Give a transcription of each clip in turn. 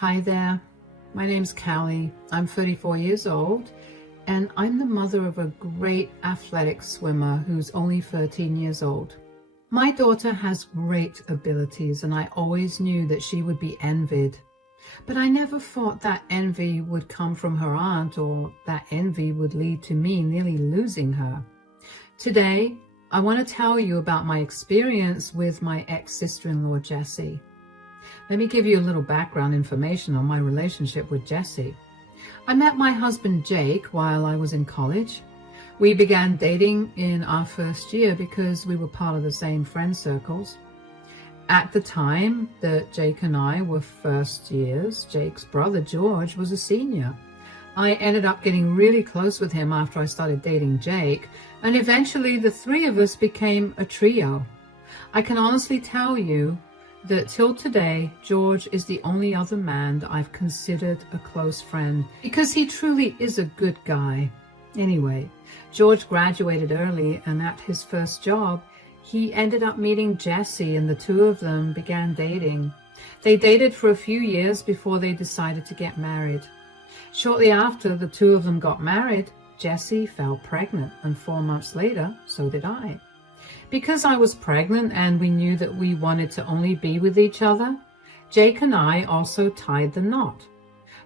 Hi there, my name's Callie. I'm 34 years old and I'm the mother of a great athletic swimmer who's only 13 years old. My daughter has great abilities and I always knew that she would be envied. But I never thought that envy would come from her aunt or that envy would lead to me nearly losing her. Today, I want to tell you about my experience with my ex-sister-in-law, Jessie. Let me give you a little background information on my relationship with Jessie. I met my husband Jake while I was in college. We began dating in our first year because we were part of the same friend circles. At the time that Jake and I were first years, Jake's brother George was a senior. I ended up getting really close with him after I started dating Jake, and eventually the three of us became a trio. I can honestly tell you that till today, George is the only other man that I've considered a close friend because he truly is a good guy. Anyway, George graduated early, and at his first job, he ended up meeting Jessie, and the two of them began dating. They dated for a few years before they decided to get married. Shortly after the two of them got married, Jessie fell pregnant, and 4 months later, so did I. Because I was pregnant and we knew that we wanted to only be with each other, Jake and I also tied the knot.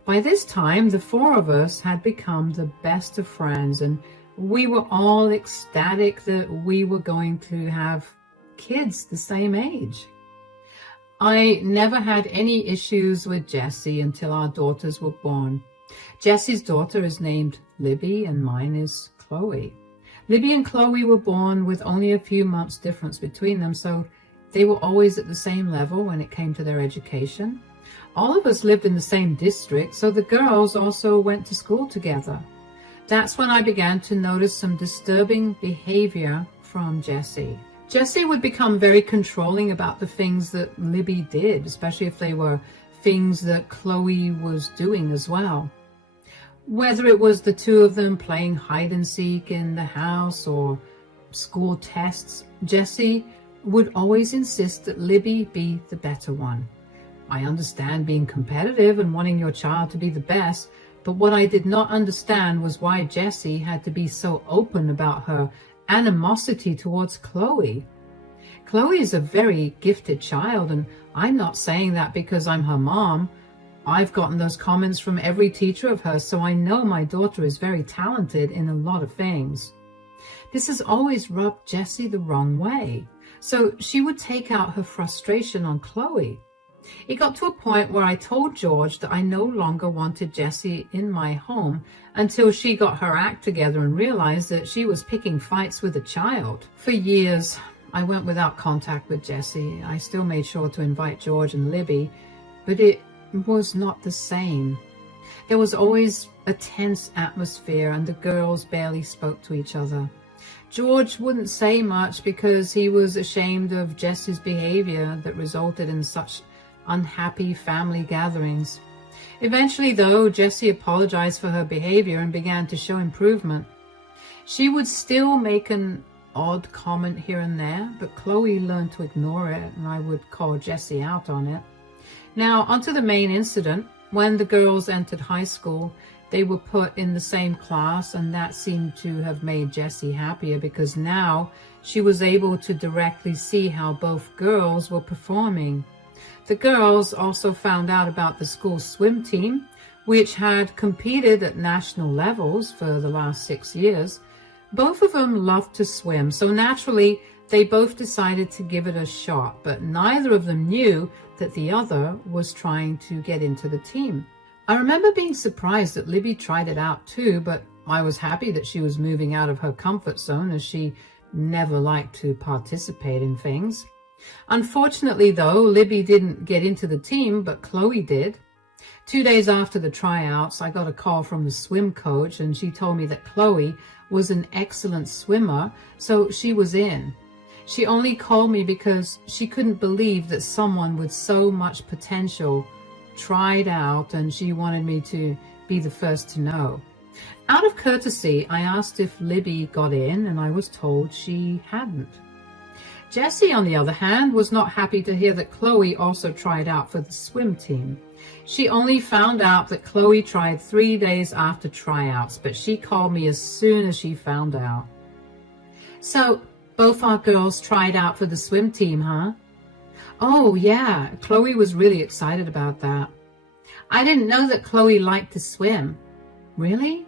By this time, the four of us had become the best of friends, and we were all ecstatic that we were going to have kids the same age. I never had any issues with Jessie until our daughters were born. Jessie's daughter is named Libby and mine is Chloe. Libby and Chloe were born with only a few months difference between them, so they were always at the same level when it came to their education. All of us lived in the same district, so the girls also went to school together. That's when I began to notice some disturbing behavior from Jessie. Jessie would become very controlling about the things that Libby did, especially if they were things that Chloe was doing as well. Whether it was the two of them playing hide and seek in the house or school tests, Jessie would always insist that Libby be the better one. I understand being competitive and wanting your child to be the best, but what I did not understand was why Jessie had to be so open about her animosity towards Chloe. Chloe is a very gifted child, and I'm not saying that because I'm her mom. I've gotten those comments from every teacher of hers, so I know my daughter is very talented in a lot of things. This has always rubbed Jessie the wrong way, so she would take out her frustration on Chloe. It got to a point where I told George that I no longer wanted Jessie in my home until she got her act together and realized that she was picking fights with a child. For years, I went without contact with Jessie. I still made sure to invite George and Libby, but it was not the same. There was always a tense atmosphere and the girls barely spoke to each other. George wouldn't say much because he was ashamed of Jessie's behavior that resulted in such unhappy family gatherings. Eventually, though, Jessie apologized for her behavior and began to show improvement. She would still make an odd comment here and there, but Chloe learned to ignore it, and I would call Jessie out on it. Now, onto the main incident. When the girls entered high school, they were put in the same class, and that seemed to have made Jessie happier because now she was able to directly see how both girls were performing. The girls also found out about the school swim team, which had competed at national levels for the last 6 years. Both of them loved to swim, so naturally they both decided to give it a shot, but neither of them knew that the other was trying to get into the team. I remember being surprised that Libby tried it out too, but I was happy that she was moving out of her comfort zone as she never liked to participate in things. Unfortunately though, Libby didn't get into the team, but Chloe did. 2 days after the tryouts, I got a call from the swim coach and she told me that Chloe was an excellent swimmer, so she was in. She only called me because she couldn't believe that someone with so much potential tried out, and she wanted me to be the first to know. Out of courtesy, I asked if Libby got in, and I was told she hadn't. Jessie, on the other hand, was not happy to hear that Chloe also tried out for the swim team. She only found out that Chloe tried 3 days after tryouts, but she called me as soon as she found out. So, both our girls tried out for the swim team, huh? Oh, yeah, Chloe was really excited about that. I didn't know that Chloe liked to swim. Really?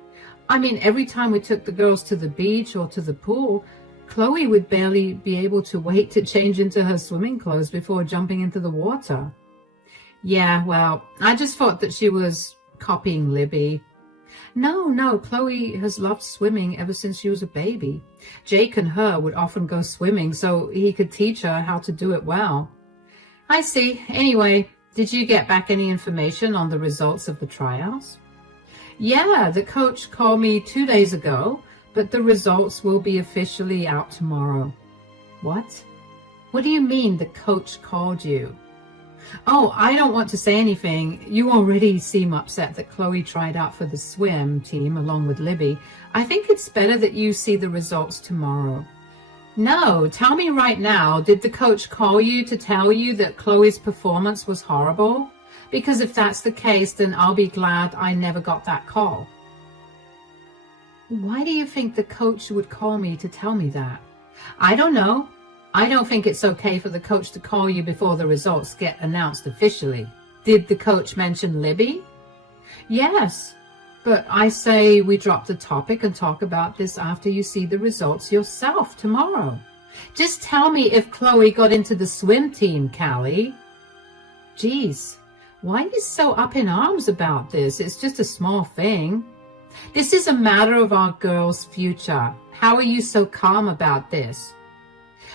I mean, every time we took the girls to the beach or to the pool, Chloe would barely be able to wait to change into her swimming clothes before jumping into the water. Yeah, well, I just thought that she was copying Libby. No, Chloe has loved swimming ever since she was a baby. Jake and her would often go swimming so he could teach her how to do it well. I see. Anyway, did you get back any information on the results of the tryouts? Yeah, the coach called me 2 days ago, but the results will be officially out tomorrow. What? What do you mean the coach called you? Oh, I don't want to say anything. You already seem upset that Chloe tried out for the swim team along with Libby. I think it's better that you see the results tomorrow. No, tell me right now, did the coach call you to tell you that Chloe's performance was horrible? Because if that's the case, then I'll be glad I never got that call. Why do you think the coach would call me to tell me that? I don't know. I don't think it's okay for the coach to call you before the results get announced officially. Did the coach mention Libby? Yes, but I say we drop the topic and talk about this after you see the results yourself tomorrow. Just tell me if Chloe got into the swim team, Callie. Geez, why are you so up in arms about this? It's just a small thing. This is a matter of our girls' future. How are you so calm about this?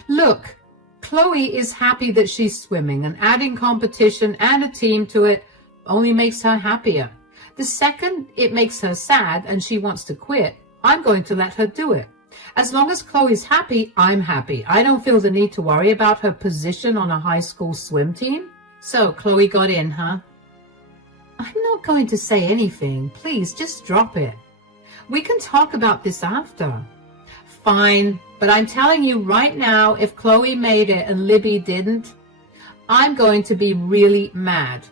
Look, Chloe is happy that she's swimming, and adding competition and a team to it only makes her happier. The second it makes her sad and she wants to quit, I'm going to let her do it. As long as Chloe's happy, I'm happy. I don't feel the need to worry about her position on a high school swim team. So Chloe got in, huh? I'm not going to say anything. Please, just drop it. We can talk about this after. Fine, but I'm telling you right now, if Chloe made it and Libby didn't, I'm going to be really mad.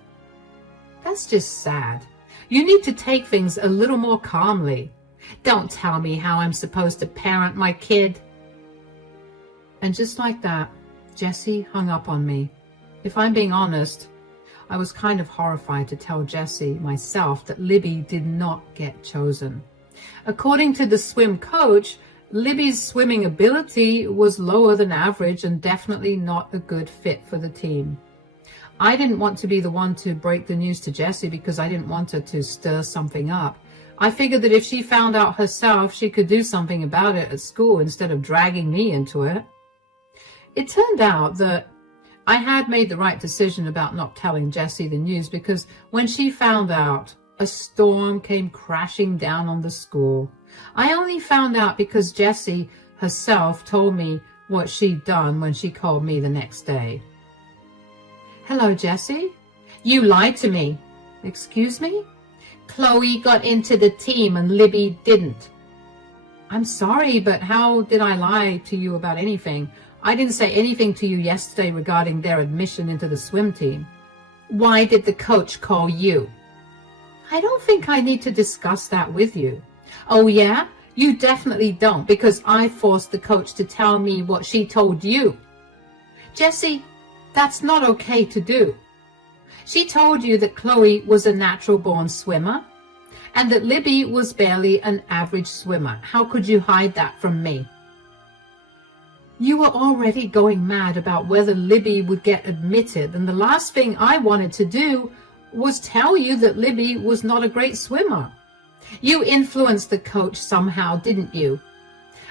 That's just sad. You need to take things a little more calmly. Don't tell me how I'm supposed to parent my kid. And just like that, Jessie hung up on me. If I'm being honest, I was kind of horrified to tell Jessie myself that Libby did not get chosen. According to the swim coach, Libby's swimming ability was lower than average and definitely not a good fit for the team. I didn't want to be the one to break the news to Jessie because I didn't want her to stir something up. I figured that if she found out herself, she could do something about it at school instead of dragging me into it. It turned out that I had made the right decision about not telling Jessie the news because when she found out, a storm came crashing down on the school. I only found out because Jessie herself told me what she'd done when she called me the next day. Hello, Jessie. You lied to me. Excuse me? Chloe got into the team and Libby didn't. I'm sorry, but how did I lie to you about anything? I didn't say anything to you yesterday regarding their admission into the swim team. Why did the coach call you? I don't think I need to discuss that with you. Oh, yeah? You definitely don't, because I forced the coach to tell me what she told you. Jessie, that's not okay to do. She told you that Chloe was a natural-born swimmer and that Libby was barely an average swimmer. How could you hide that from me? You were already going mad about whether Libby would get admitted, and the last thing I wanted to do was tell you that Libby was not a great swimmer. You influenced the coach somehow, didn't you?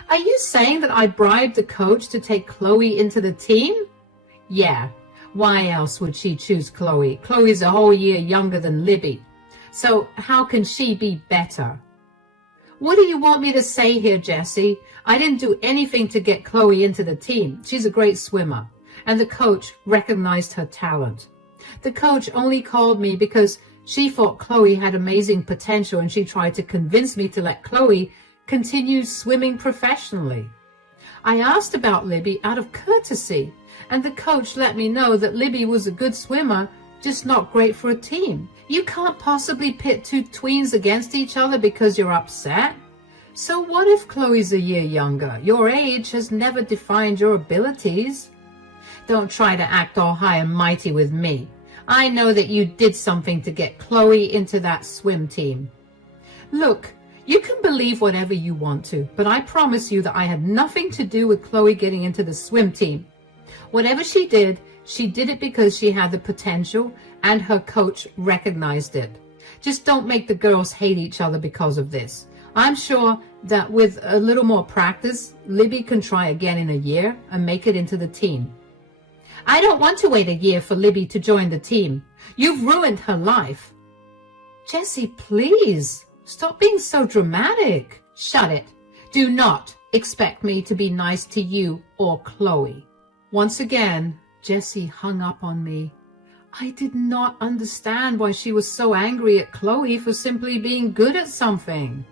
Are you saying that I bribed the coach to take Chloe into the team? Yeah. Why else would she choose Chloe? Chloe's a whole year younger than Libby. So how can she be better? What do you want me to say here, Jessie? I didn't do anything to get Chloe into the team. She's a great swimmer, and the coach recognized her talent. The coach only called me because she thought Chloe had amazing potential, and she tried to convince me to let Chloe continue swimming professionally. I asked about Libby out of courtesy, and the coach let me know that Libby was a good swimmer, just not great for a team. You can't possibly pit two tweens against each other because you're upset. So what if Chloe's a year younger? Your age has never defined your abilities. Don't try to act all high and mighty with me. I know that you did something to get Chloe into that swim team. Look, you can believe whatever you want to, but I promise you that I had nothing to do with Chloe getting into the swim team. Whatever she did it because she had the potential and her coach recognized it. Just don't make the girls hate each other because of this. I'm sure that with a little more practice, Libby can try again in a year and make it into the team. I don't want to wait a year for Libby to join the team. You've ruined her life. Jessie, please, stop being so dramatic. Shut it. Do not expect me to be nice to you or Chloe. Once again, Jessie hung up on me. I did not understand why she was so angry at Chloe for simply being good at something.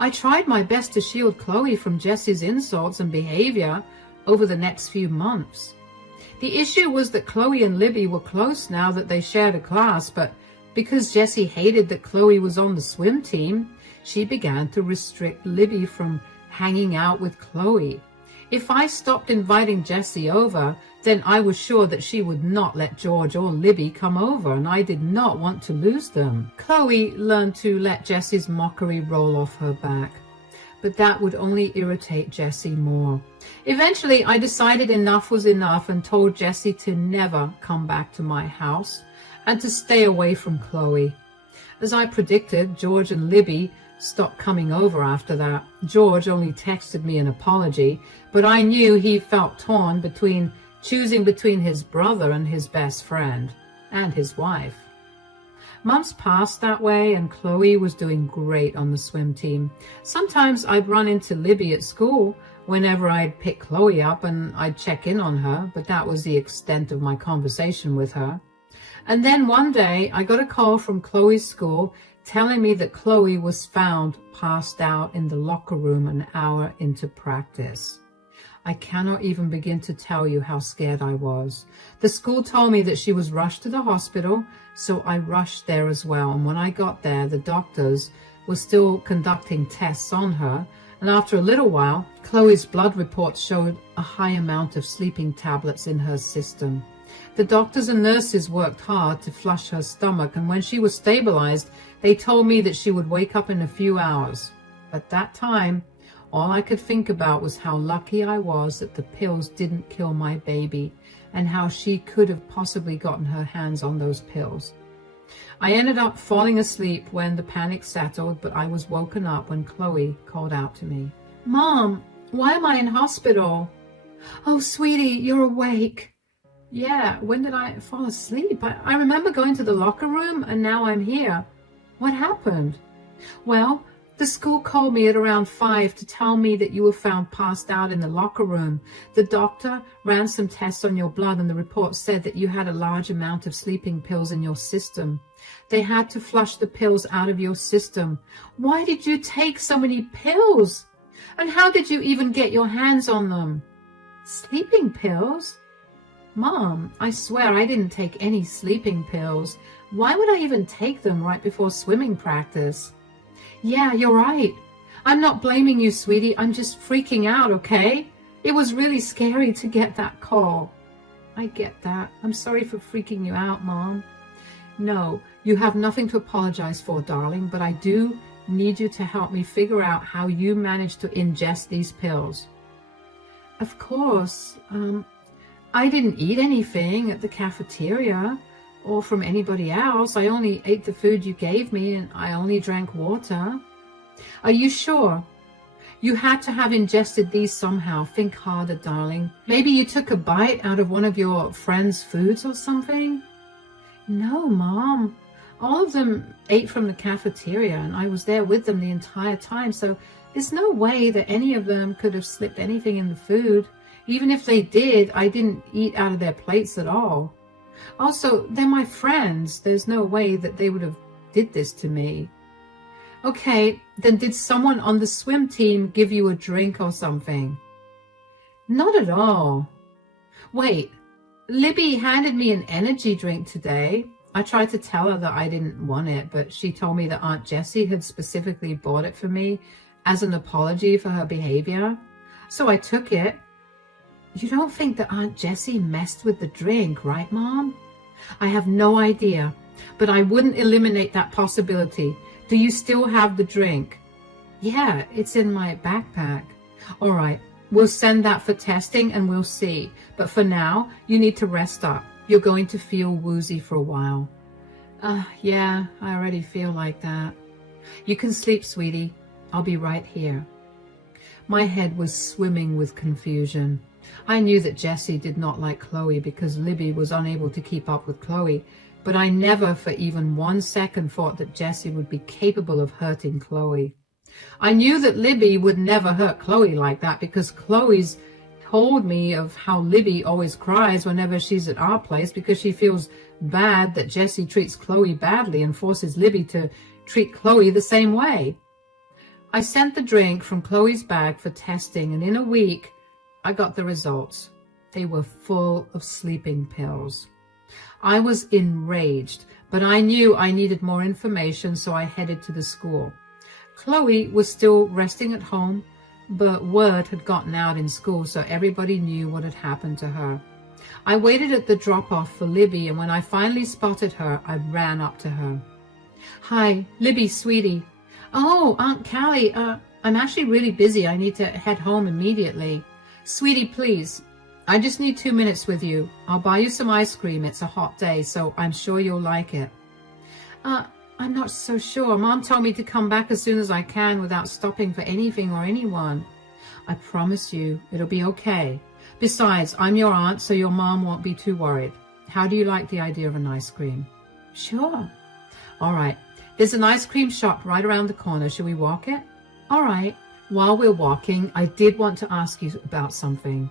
I tried my best to shield Chloe from Jessie's insults and behavior over the next few months. The issue was that Chloe and Libby were close now that they shared a class, but because Jessie hated that Chloe was on the swim team, she began to restrict Libby from hanging out with Chloe. If I stopped inviting Jessie over, then I was sure that she would not let George or Libby come over, and I did not want to lose them. Chloe learned to let Jessie's mockery roll off her back, but that would only irritate Jessie more. Eventually, I decided enough was enough and told Jessie to never come back to my house and to stay away from Chloe. As I predicted, George and Libby stopped coming over after that. George only texted me an apology, but I knew he felt torn between choosing between his brother and his best friend and his wife. Months passed that way, and Chloe was doing great on the swim team. Sometimes I'd run into Libby at school whenever I'd pick Chloe up, and I'd check in on her, but that was the extent of my conversation with her. And then one day I got a call from Chloe's school telling me that Chloe was found passed out in the locker room an hour into practice. I cannot even begin to tell you how scared I was. The school told me that she was rushed to the hospital, so I rushed there as well. And when I got there, the doctors were still conducting tests on her. And after a little while, Chloe's blood reports showed a high amount of sleeping tablets in her system. The doctors and nurses worked hard to flush her stomach, and when she was stabilized, they told me that she would wake up in a few hours. At that time, all I could think about was how lucky I was that the pills didn't kill my baby, and how she could have possibly gotten her hands on those pills. I ended up falling asleep when the panic settled, but I was woken up when Chloe called out to me. Mom, why am I in hospital? Oh, sweetie, you're awake. Yeah, when did I fall asleep? I remember going to the locker room, and now I'm here. What happened? Well, the school called me at around 5 to tell me that you were found passed out in the locker room. The doctor ran some tests on your blood, and the report said that you had a large amount of sleeping pills in your system. They had to flush the pills out of your system. Why did you take so many pills? And how did you even get your hands on them? Sleeping pills? Mom, I swear I didn't take any sleeping pills. Why would I even take them right before swimming practice? Yeah, you're right. I'm not blaming you, sweetie. I'm just freaking out, okay? It was really scary to get that call. I get that. I'm sorry for freaking you out, Mom. No, you have nothing to apologize for, darling, but I do need you to help me figure out how you managed to ingest these pills. Of course. I didn't eat anything at the cafeteria or from anybody else. I only ate the food you gave me, and I only drank water. Are you sure? You had to have ingested these somehow. Think harder, darling. Maybe you took a bite out of one of your friend's foods or something? No, Mom. All of them ate from the cafeteria, and I was there with them the entire time, so there's no way that any of them could have slipped anything in the food. Even if they did, I didn't eat out of their plates at all. Also, they're my friends. There's no way that they would have did this to me. Okay, then did someone on the swim team give you a drink or something? Not at all. Wait, Libby handed me an energy drink today. I tried to tell her that I didn't want it, but she told me that Aunt Jessie had specifically bought it for me as an apology for her behavior. So I took it. You don't think that Aunt Jessie messed with the drink, right, Mom? I have no idea, but I wouldn't eliminate that possibility. Do you still have the drink? Yeah, it's in my backpack. All right, we'll send that for testing and we'll see. But for now, you need to rest up. You're going to feel woozy for a while. Yeah, I already feel like that. You can sleep, sweetie. I'll be right here. My head was swimming with confusion. I knew that Jessie did not like Chloe because Libby was unable to keep up with Chloe, but I never for even 1 second thought that Jessie would be capable of hurting Chloe. I knew that Libby would never hurt Chloe like that because Chloe's told me of how Libby always cries whenever she's at our place because she feels bad that Jessie treats Chloe badly and forces Libby to treat Chloe the same way. I sent the drink from Chloe's bag for testing, and in a week, I got the results. They were full of sleeping pills. I was enraged, but I knew I needed more information, so I headed to the school. Chloe was still resting at home, but word had gotten out in school, so everybody knew what had happened to her. I waited at the drop-off for Libby, and when I finally spotted her, I ran up to her. Hi, Libby, sweetie. Oh, Aunt Callie, I'm actually really busy. I need to head home immediately. Sweetie, please, I just need 2 minutes with you. I'll buy you some ice cream. It's a hot day, so I'm sure you'll like it. I'm not so sure. Mom told me to come back as soon as I can without stopping for anything or anyone. I promise you, it'll be okay. Besides, I'm your aunt, so your mom won't be too worried. How do you like the idea of an ice cream? Sure. All right. There's an ice cream shop right around the corner. Should we walk it? All right. While we're walking, I did want to ask you about something.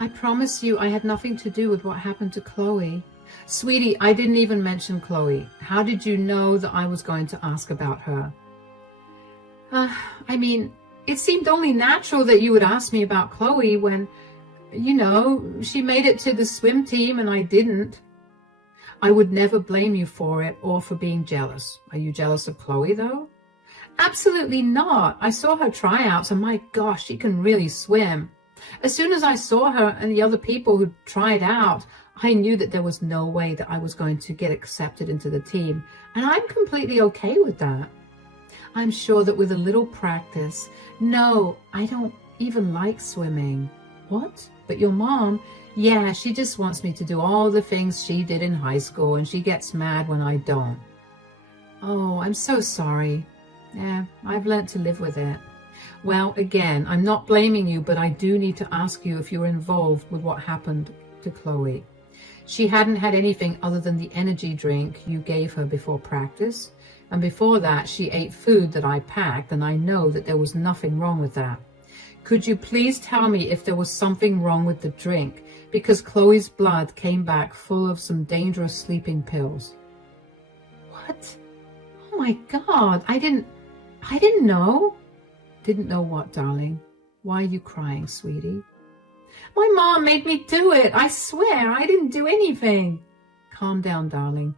I promise you I had nothing to do with what happened to Chloe. Sweetie, I didn't even mention Chloe. How did you know that I was going to ask about her? I mean, it seemed only natural that you would ask me about Chloe when, you know, she made it to the swim team and I didn't. I would never blame you for it or for being jealous. Are you jealous of Chloe, though? Absolutely not. I saw her tryouts and my gosh, she can really swim. As soon as I saw her and the other people who tried out, I knew that there was no way that I was going to get accepted into the team, and I'm completely okay with that. I'm sure that with a little practice. No, I don't even like swimming. What? But your mom? Yeah, she just wants me to do all the things she did in high school, and she gets mad when I don't. Oh, I'm so sorry. Yeah, I've learnt to live with it. Well, again, I'm not blaming you, but I do need to ask you if you're involved with what happened to Chloe. She hadn't had anything other than the energy drink you gave her before practice, and before that she ate food that I packed, and I know that there was nothing wrong with that. Could you please tell me if there was something wrong with the drink, because Chloe's blood came back full of some dangerous sleeping pills? What? Oh my God, I didn't know. Didn't know what, darling? Why are you crying, sweetie? My mom made me do it. I swear I didn't do anything. Calm down, darling.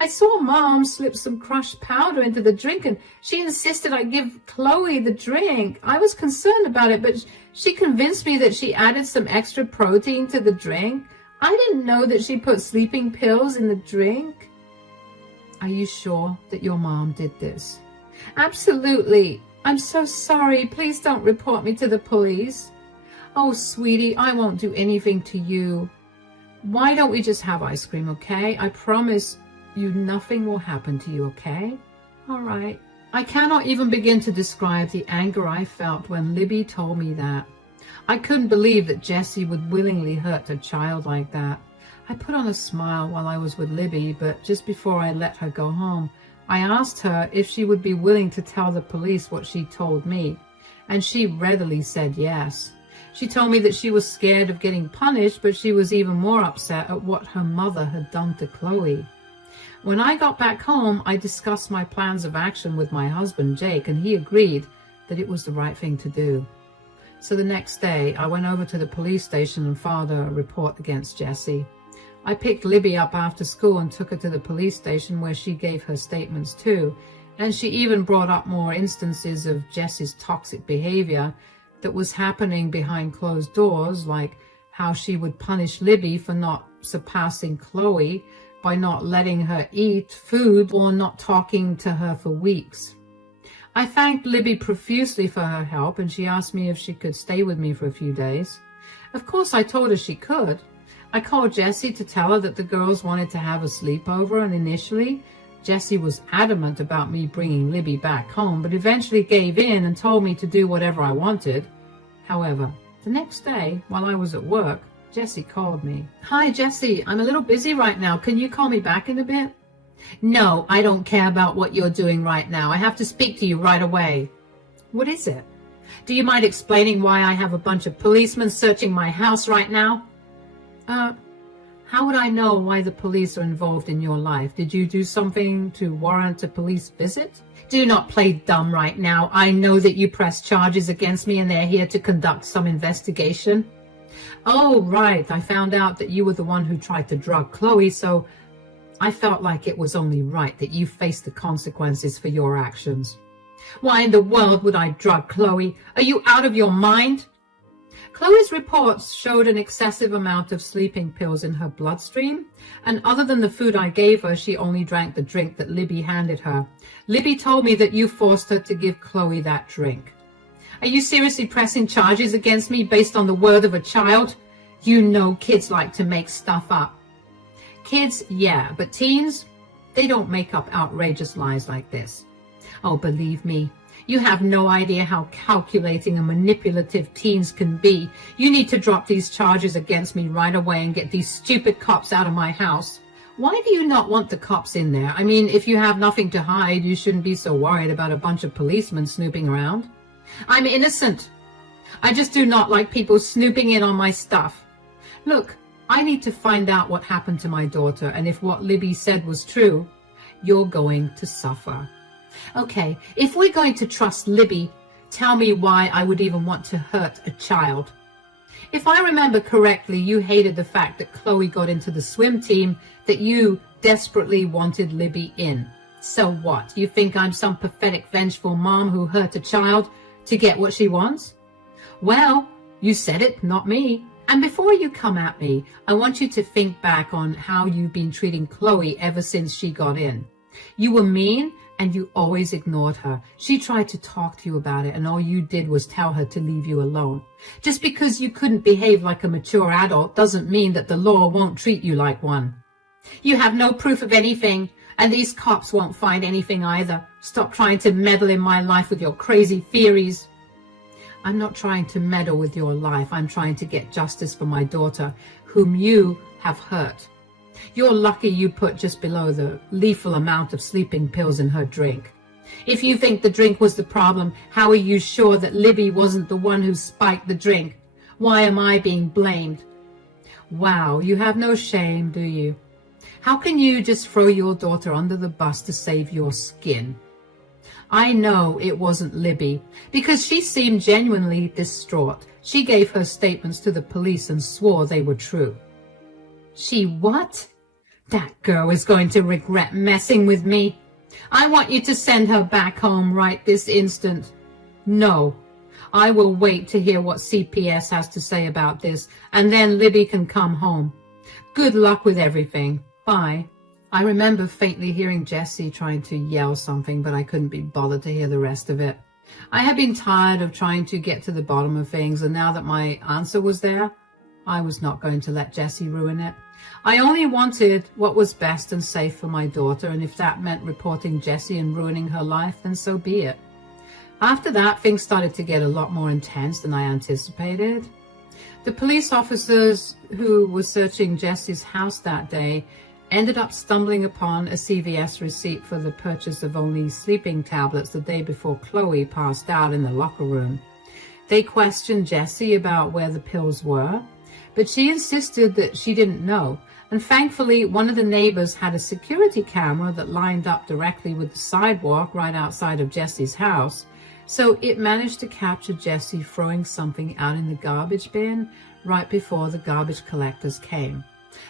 I saw Mom slip some crushed powder into the drink and she insisted I give Chloe the drink. I was concerned about it, but she convinced me that she added some extra protein to the drink. I didn't know that she put sleeping pills in the drink. Are you sure that your mom did this? Absolutely. I'm so sorry. Please don't report me to the police. Oh, sweetie, I won't do anything to you. Why don't we just have ice cream, okay? I promise you nothing will happen to you, okay? All right. I cannot even begin to describe the anger I felt when Libby told me that. I couldn't believe that Jessie would willingly hurt a child like that. I put on a smile while I was with Libby, but just before I let her go home, I asked her if she would be willing to tell the police what she told me, and she readily said yes. She told me that she was scared of getting punished, but she was even more upset at what her mother had done to Chloe. When I got back home, I discussed my plans of action with my husband, Jake, and he agreed that it was the right thing to do. So the next day, I went over to the police station and filed a report against Jessie. I picked Libby up after school and took her to the police station where she gave her statements too. And she even brought up more instances of Jessie's toxic behavior that was happening behind closed doors, like how she would punish Libby for not surpassing Chloe by not letting her eat food or not talking to her for weeks. I thanked Libby profusely for her help, and she asked me if she could stay with me for a few days. Of course, I told her she could. I called Jessie to tell her that the girls wanted to have a sleepover, and initially, Jessie was adamant about me bringing Libby back home, but eventually gave in and told me to do whatever I wanted. However, the next day, while I was at work, Jessie called me. "Hi, Jessie, I'm a little busy right now. Can you call me back in a bit?" "No, I don't care about what you're doing right now. I have to speak to you right away." "What is it?" "Do you mind explaining why I have a bunch of policemen searching my house right now?" How would I know why the police are involved in your life? Did you do something to warrant a police visit?" "Do not play dumb right now. I know that you pressed charges against me and they're here to conduct some investigation." "Oh, right. I found out that you were the one who tried to drug Chloe, so I felt like it was only right that you face the consequences for your actions." "Why in the world would I drug Chloe? Are you out of your mind?" Chloe's reports showed an excessive amount of sleeping pills in her bloodstream, and other than the food I gave her, she only drank the drink that Libby handed her. Libby told me that you forced her to give Chloe that drink. "Are you seriously pressing charges against me based on the word of a child? You know kids like to make stuff up." "Kids, yeah, but teens, they don't make up outrageous lies like this." "Oh, believe me, you have no idea how calculating and manipulative teens can be. You need to drop these charges against me right away and get these stupid cops out of my house." "Why do you not want the cops in there? I mean, if you have nothing to hide, you shouldn't be so worried about a bunch of policemen snooping around." "I'm innocent. I just do not like people snooping in on my stuff." "Look, I need to find out what happened to my daughter, and if what Libby said was true, you're going to suffer." "Okay, if we're going to trust Libby, tell me why I would even want to hurt a child." "If I remember correctly, you hated the fact that Chloe got into the swim team, that you desperately wanted Libby in. So what? You think I'm some pathetic, vengeful mom who hurt a child to get what she wants?" "Well, you said it, not me. And before you come at me, I want you to think back on how you've been treating Chloe ever since she got in. You were mean, and you always ignored her. She tried to talk to you about it, and all you did was tell her to leave you alone. Just because you couldn't behave like a mature adult doesn't mean that the law won't treat you like one. You have no proof of anything, and these cops won't find anything either. Stop trying to meddle in my life with your crazy theories." "I'm not trying to meddle with your life. I'm trying to get justice for my daughter, whom you have hurt. You're lucky you put just below the lethal amount of sleeping pills in her drink. If you think the drink was the problem, how are you sure that Libby wasn't the one who spiked the drink? Why am I being blamed?" "Wow, you have no shame, do you? How can you just throw your daughter under the bus to save your skin?" "I know it wasn't Libby, because she seemed genuinely distraught. She gave her statements to the police and swore they were true." "She what? That girl is going to regret messing with me. I want you to send her back home right this instant." "No, I will wait to hear what CPS has to say about this, and then Libby can come home. Good luck with everything. Bye." I remember faintly hearing Jessie trying to yell something, but I couldn't be bothered to hear the rest of it. I had been tired of trying to get to the bottom of things, and now that my answer was there, I was not going to let Jessie ruin it. I only wanted what was best and safe for my daughter, and if that meant reporting Jessie and ruining her life, then so be it. After that, things started to get a lot more intense than I anticipated. The police officers who were searching Jessie's house that day ended up stumbling upon a CVS receipt for the purchase of only sleeping tablets the day before Chloe passed out in the locker room. They questioned Jessie about where the pills were, but she insisted that she didn't know, and thankfully one of the neighbors had a security camera that lined up directly with the sidewalk right outside of Jessie's house, So it managed to capture Jesse throwing something out in the garbage bin right before the garbage collectors came.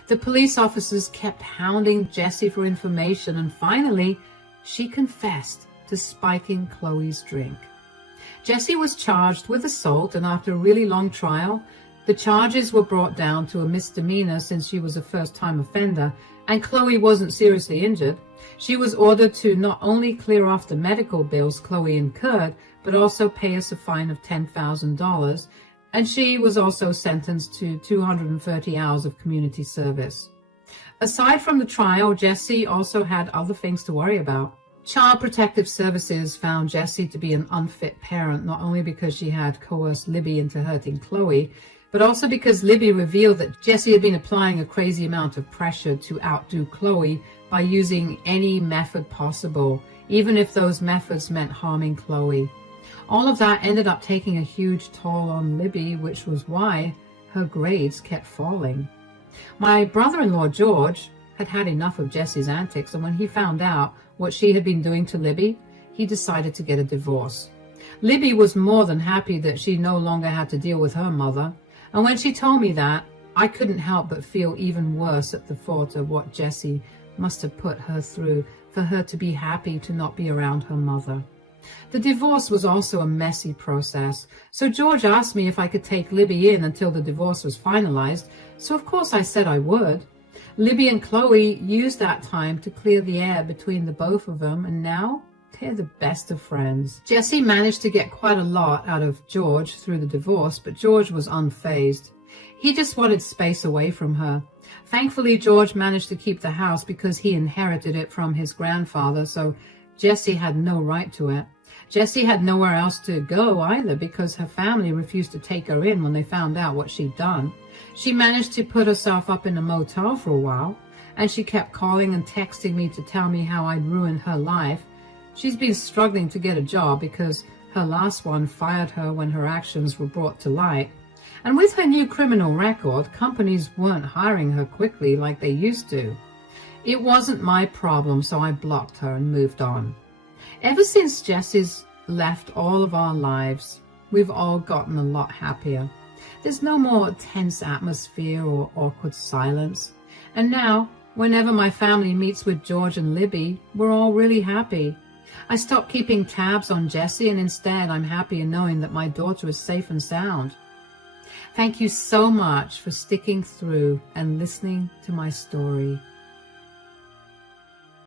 The police officers kept hounding Jesse for information, and finally, she confessed to spiking Chloe's drink. Jesse was charged with assault, and after a really long trial, the charges were brought down to a misdemeanor since she was a first-time offender, and Chloe wasn't seriously injured. She was ordered to not only clear off the medical bills Chloe incurred, but also pay us a fine of $10,000, and she was also sentenced to 230 hours of community service. Aside from the trial, Jesse also had other things to worry about. Child Protective Services found Jesse to be an unfit parent, not only because she had coerced Libby into hurting Chloe, but also because Libby revealed that Jesse had been applying a crazy amount of pressure to outdo Chloe by using any method possible, even if those methods meant harming Chloe. All of that ended up taking a huge toll on Libby, which was why her grades kept falling. My brother-in-law, George, had had enough of Jesse's antics, and when he found out what she had been doing to Libby, he decided to get a divorce. Libby was more than happy that she no longer had to deal with her mother, and when she told me that, I couldn't help but feel even worse at the thought of what Jesse must have put her through for her to be happy to not be around her mother. The divorce was also a messy process, so George asked me if I could take Libby in until the divorce was finalized, so of course I said I would. Libby and Chloe used that time to clear the air between the both of them, and now they're the best of friends. Jesse managed to get quite a lot out of George through the divorce, but George was unfazed. He just wanted space away from her. Thankfully, George managed to keep the house because he inherited it from his grandfather, so Jesse had no right to it. Jesse had nowhere else to go either because her family refused to take her in when they found out what she'd done. She managed to put herself up in a motel for a while, and she kept calling and texting me to tell me how I'd ruined her life. She's been struggling to get a job because her last one fired her when her actions were brought to light. And with her new criminal record, companies weren't hiring her quickly like they used to. It wasn't my problem, so I blocked her and moved on. Ever since Jesse's left all of our lives, we've all gotten a lot happier. There's no more tense atmosphere or awkward silence. And now, whenever my family meets with George and Libby, we're all really happy. I stopped keeping tabs on Jesse, and instead I'm happy in knowing that my daughter is safe and sound. Thank you so much for sticking through and listening to my story.